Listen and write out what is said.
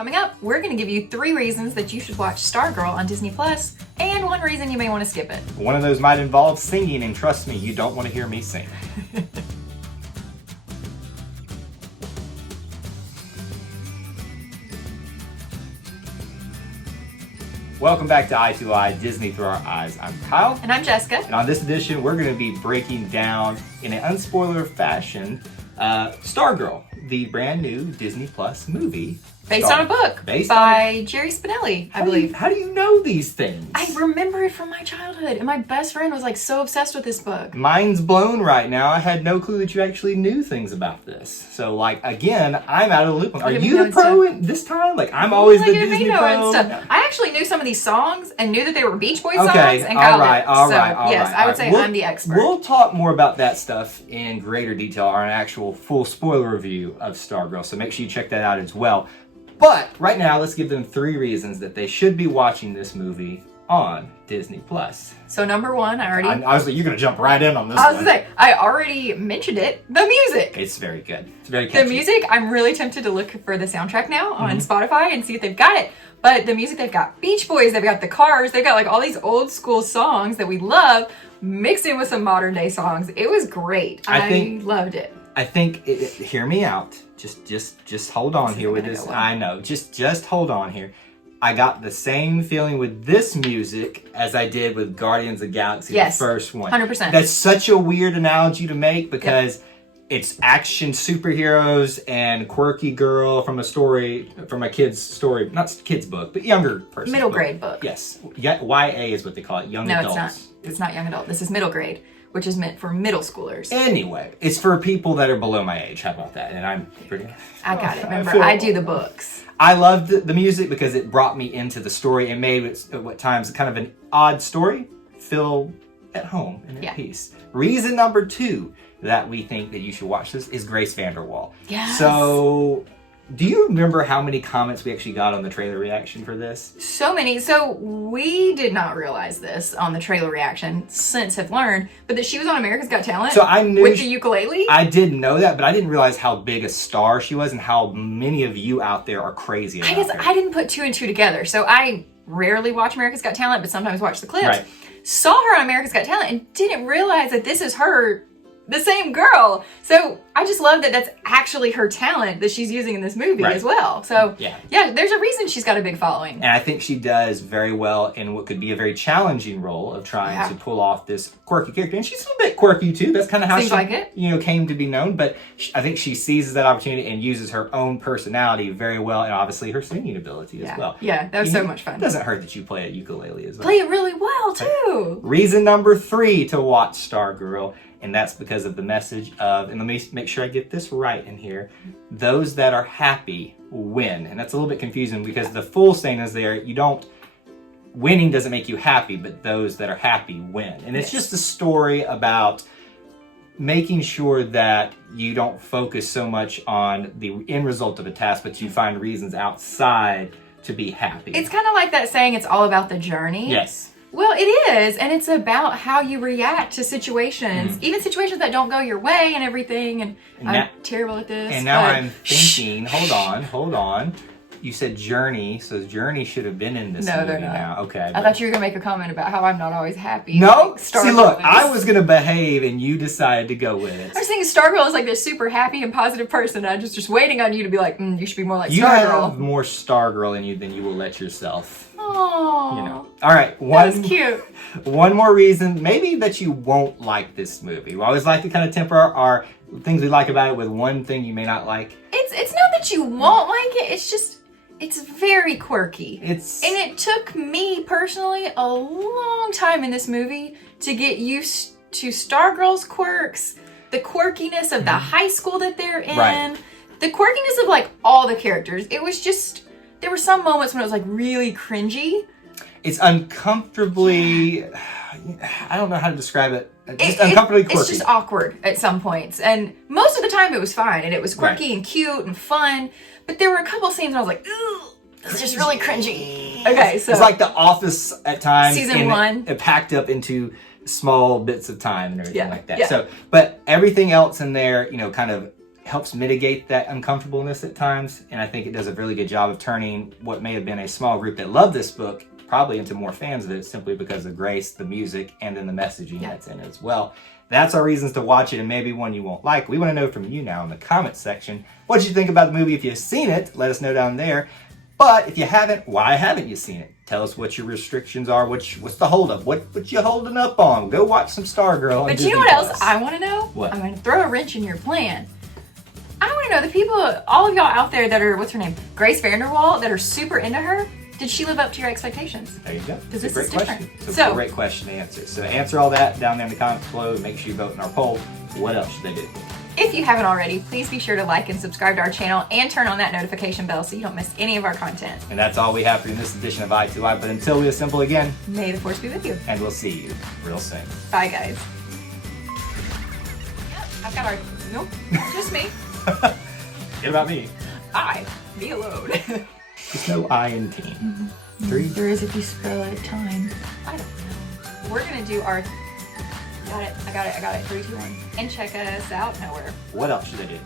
Coming up, we're going to give you 3 reasons that you should watch Stargirl on Disney Plus, and 1 reason you may want to skip it. One of those might involve singing, and trust me, you don't want to hear me sing. Welcome back to Eye to Eye, Disney Through Our Eyes. I'm Kyle. And I'm Jessica. And on this edition, we're going to be breaking down, in an unspoiler fashion, Stargirl, the brand new Disney Plus movie. Based on a book by Jerry Spinelli, I believe. How do you know these things? I remember it from my childhood, and my best friend was like so obsessed with this book. Mind's blown right now. I had no clue that you actually knew things about this. So, like, again, I'm out of the loop. Are you the pro this time? Like, I'm always the Disney pro. Stuff. I actually knew some of these songs and knew that they were Beach Boys songs. And all right. Yes, I would say I'm the expert. We'll talk more about that stuff in greater detail on an actual full spoiler review of Stargirl. So make sure you check that out as well. But right now, let's give them 3 reasons that they should be watching this movie on Disney Plus. So number 1, I was like, you're gonna jump right in on this. I was gonna say, I already mentioned it. The music. It's very good. It's very catchy. The music. I'm really tempted to look for the soundtrack now on Spotify and see if they've got it. But the music, they've got Beach Boys, they've got the Cars, they've got like all these old school songs that we love, mixed in with some modern day songs. It was great. I loved it. I think hear me out. Just hold on here with this. I know. Just hold on here. I got the same feeling with this music as I did with Guardians of the Galaxy, the first one. 100%. That's such a weird analogy to make because it's action superheroes and quirky girl from a kid's story, not kid's book, but younger person. Middle grade book. Yes. YA is what they call it, young adults. No, it's not. It's not young adult. This is middle grade, which is meant for middle schoolers. Anyway, it's for people that are below my age. How about that? And I'm pretty... I got it. Remember, I do the books. I loved the music because it brought me into the story and made it, at times, kind of an odd story feel at home and at peace. Reason number 2 that we think that you should watch this is Grace VanderWaal. Yes. So... do you remember how many comments we actually got on the trailer reaction for this? So many. So we did not realize this on the trailer reaction, since have learned, but that she was on America's Got Talent. So I knew with the ukulele. I did know that, but I didn't realize how big a star she was and how many of you out there are crazy about her. I didn't put 2 and 2 together. So I rarely watch America's Got Talent, but sometimes watch the clips. Right. Saw her on America's Got Talent and didn't realize that this is her, the same girl. So I just love that that's actually her talent that she's using in this movie as well. So yeah, there's a reason she's got a big following. And I think she does very well in what could be a very challenging role of trying to pull off this quirky character. And she's a bit quirky too. That's kind of how she came to be known. But I think she seizes that opportunity and uses her own personality very well, and obviously her singing ability as well. Yeah, that was so much fun. It doesn't hurt that you play a ukulele as well. Play it really well too. Reason number 3 to watch Stargirl. And that's because of the message of, and let me make sure I get this right in here, those that are happy win. And that's a little bit confusing because the full saying is there, winning doesn't make you happy, but those that are happy win. And it's just a story about making sure that you don't focus so much on the end result of a task, but you find reasons outside to be happy. It's kind of like that saying, it's all about the journey. Yes. Well, it is, and it's about how you react to situations, even situations that don't go your way and everything, and I'm terrible at this. And now I'm thinking, hold on. You said Journey, so Journey should have been in this movie they're not. now. Okay. I thought you were going to make a comment about how I'm not always happy. No? Like See, look, I was going to behave, and you decided to go with it. I was thinking Stargirl is like this super happy and positive person, and I'm just waiting on you to be like, you should be more like Stargirl. You have more Stargirl in you than you will let yourself. Oh, all right. That's cute. One more reason, maybe that you won't like this movie. We always like to kind of temper our things we like about it with one thing you may not like. It's not that you won't like it. It's just it's very quirky. And it took me personally a long time in this movie to get used to Stargirl's quirks, the quirkiness of the high school that they're in, the quirkiness of like all the characters. It was just. There were some moments when it was like really cringy. It's uncomfortably, I don't know how to describe it. Just uncomfortably quirky. It's just awkward at some points. And most of the time it was fine. And it was quirky and cute and fun. But there were a couple scenes where I was like, ooh, that's just really cringy. Okay, so. It's like The Office at times. Season 1. It packed up into small bits of time and everything like that. So, but everything else in there, kind of helps mitigate that uncomfortableness at times, and I think it does a really good job of turning what may have been a small group that loved this book probably into more fans of it, simply because of Grace, the music, and then the messaging that's in it as well. That's our reasons to watch it, and maybe one you won't like. We want to know from you now in the comments section what did you think about the movie. If you've seen it, let us know down there. But if you haven't, why haven't you seen it? Tell us what your restrictions are. What's the holdup? What you holding up on? Go watch some Stargirl. But you know what else I want to know? What? I'm going to throw a wrench in your plan. I want to know the people, all of y'all out there that are, what's her name? Grace VanderWaal, that are super into her. Did she live up to your expectations? There you go. Because It's this a great is different. question. It's a great question to answer. So answer all that down there in the comments below. Make sure you vote in our poll. What else should they do? If you haven't already, please be sure to like and subscribe to our channel and turn on that notification bell so you don't miss any of our content. And that's all we have for you in this edition of I2I. But until we assemble again, May the force be with you. and we'll see you real soon. Bye, guys. I've got our, nope, just me. Forget about me. Me alone. There's no I in team. 3. There is if you spell it time. I don't know. We're gonna do our, got it, I got it, 3, 2, 1. And check us out nowhere. What else should they do?